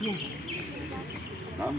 نعم.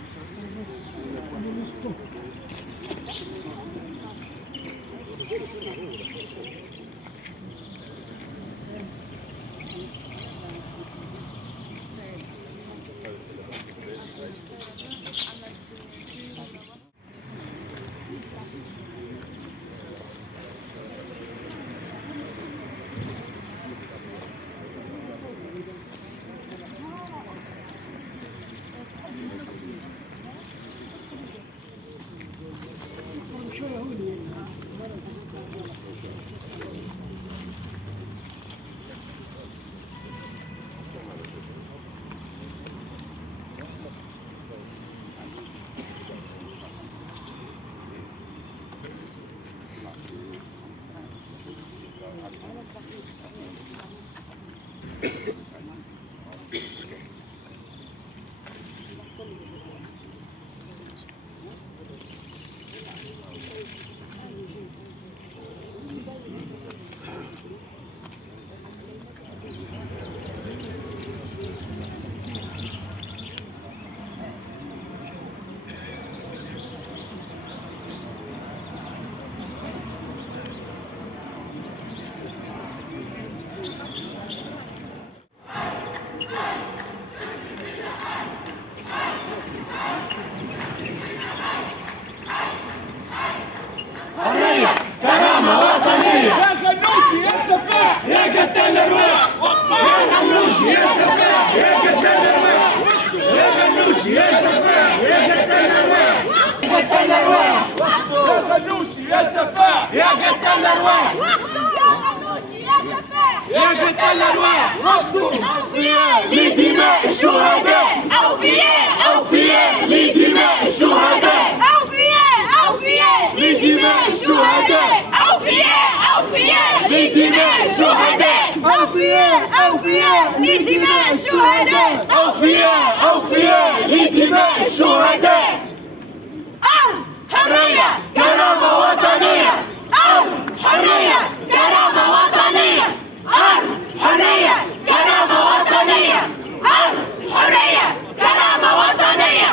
يا قتال الارواح يا قتال الارواح اوفياء لدماء الشهداء اوفياء لدماء الشهداء اوفياء لدماء الشهداء اوفياء لدماء الشهداء اوفياء لدماء الشهداء اوفياء لدماء الشهداء حرية كرامة وطنية حرية كرامة وطنية حرية كرامة وطنية حرية كرامة وطنية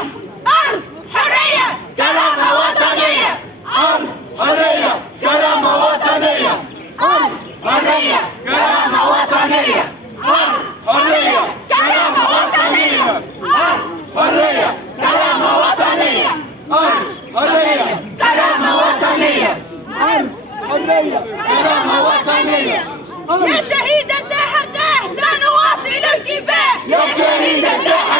حرية كرامة وطنية حرية كرامة وطنية حرية كرامة وطنية حرية كرامة وطنية حرية كرامة وطنية حرية كرامة وطنية حرية كرامة وطنية يا شهيد ارتاح سنواصل الكفاح يا شهيد ارتاح